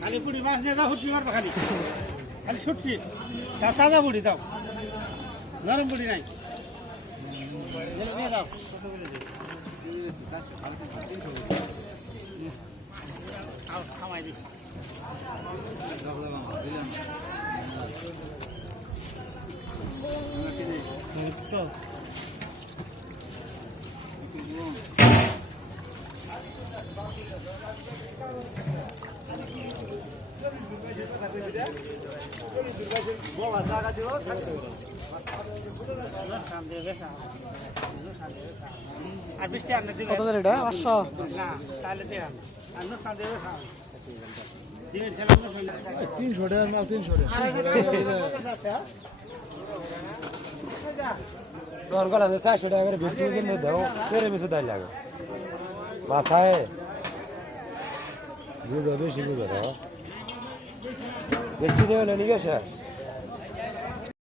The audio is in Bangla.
খালি পুরি মাছ নিয়ে যাও হুটকি মারবা খালি। খালি ছুটকি তা- তাজা বুড়ি দাও। নরম বুড়ি নাই। নিয়ে যাও। খাও, খামাই কত করে এটা? পাঁচশো? নুকসান দেবে। তিনশো টাকার তোর গলা চারশো টাকা করে বিক্রি কিনে দাও তেরে বেশি দাম লাগে। মাথায় বুঝো বেশি বুঝো বেশি দেবে না নিকে শেষ